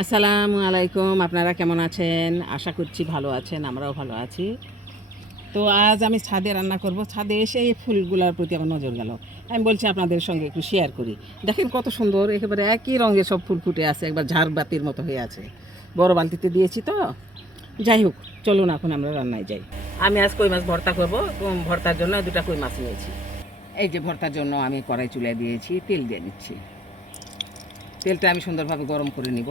আসসালামু আলাইকুম। আপনারা কেমন আছেন? আশা করছি ভালো আছেন, আমরাও ভালো আছি। তো আজ আমি ছাদে রান্না করব। ছাদে এসে এই ফুলগুলোর প্রতি আমার নজর গেল। আমি বলছি আপনাদের সঙ্গে একটু শেয়ার করি। দেখেন কত সুন্দর, একেবারে একই রঙের সব ফুল ফুটে আছে, একবার ঝাড়বাতির মতো হয়ে আছে। বড় বালতিতে দিয়েছি তো। যাই হোক, চলুন এখন আমরা রান্নায় যাই। আমি আজ কই মাছ ভর্তা করব। ভর্তার জন্য দুটা কই মাছ নিয়েছি। এই যে ভর্তার জন্য আমি কড়াই চুলায় দিয়েছি, তেল দিয়ে নিচ্ছি। তেলটা আমি সুন্দরভাবে গরম করে নিব।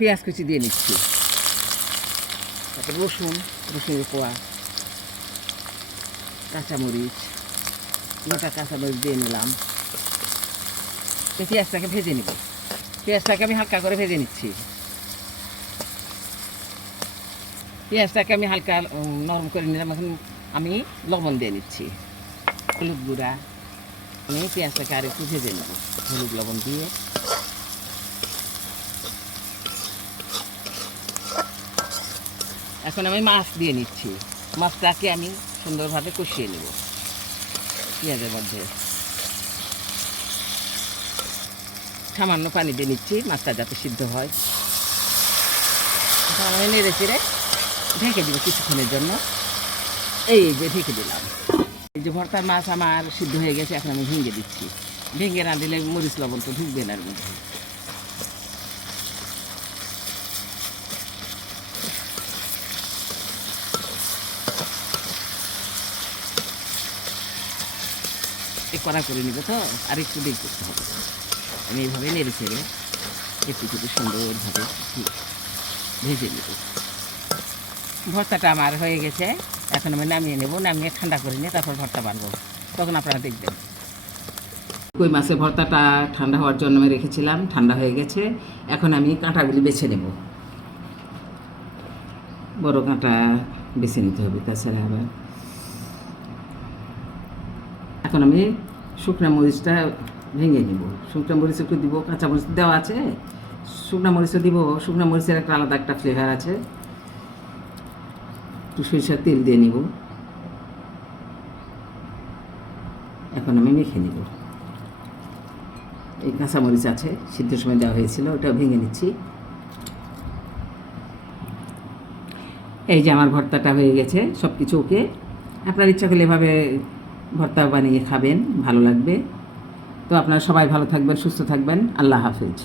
পেঁয়াজ কুচি দিয়ে নিচ্ছি, তারপর রসুনের কোয়া, কাঁচামরিচ, গোটা কাঁচামরিচ দিয়ে নিলাম। তো পেঁয়াজটাকে ভেজে নিব। পেঁয়াজটাকে আমি হালকা করে ভেজে নিচ্ছি। পেঁয়াজটাকে আমি হালকা নরম করে নিলাম। এখন আমি লবণ দিয়ে নিচ্ছি, হলুদ গুঁড়া। আমি পেঁয়াজটাকে আর একটু ভেজে নেব হলুদ লবণ দিয়ে। এখন আমি মাছ দিয়ে নিচ্ছি। মাছটাকে আমি সুন্দরভাবে কষিয়ে নেব পেঁয়াজের মধ্যে। সামান্য পানি দিয়ে নিচ্ছি মাছটা যাতে সিদ্ধ হয়। আমি নেড়ে চেড়ে ঢেকে দিব কিছুক্ষণের জন্য। এই যে ঢেকে দিলাম। এই যে ভর্তার মাছ আমার সিদ্ধ হয়ে গেছে। এখন আমি ভেঙে দিচ্ছি। ভেঙে না দিলে মরিচ লবণ তো ঢুকবে না এর মধ্যে। কড়া করে নিবে তো, আর একটু দেরি করতে হবে। আমি এইভাবে নেড়ে চেড়ে একটু সুন্দরভাবে ভেজে নেব। ভর্তাটা আমার হয়ে গেছে। এখন আমি নামিয়ে নেব। নামিয়ে ঠান্ডা করে নিয়ে তারপর ভর্তা বানবো, তখন আপনারা দেখবেন। কই মাছের ভর্তাটা ঠান্ডা হওয়ার জন্য আমি রেখেছিলাম, ঠান্ডা হয়ে গেছে। এখন আমি কাঁটাগুলি বেছে নেব। বড় কাঁটা বেছে নিতে হবে, তাছাড়া আবার। এখন আমি শুকনো মরিচটা ভেঙে নিব। শুকনো মরিচ একটু দিব, কাঁচা মরিচ দেওয়া আছে, শুকনো মরিচও দিব। শুকনো মরিচের একটা আলাদা একটা ফ্লেভার আছে। একটু সরিষার তেল দিয়ে নিব। এখন আমি মেখে নিব। এই কাঁচামরিচ আছে, সিদ্ধের সময় দেওয়া হয়েছিল, ওটাও ভেঙে নিচ্ছি। এই যে আমার ভর্তাটা হয়ে গেছে, সব কিছু ওকে। আপনার ইচ্ছা করলে এভাবে ভর্তা বানিয়ে খাবেন, ভালো লাগবে। তো আপনারা সবাই ভালো থাকবেন, সুস্থ থাকবেন। আল্লাহ হাফেজ।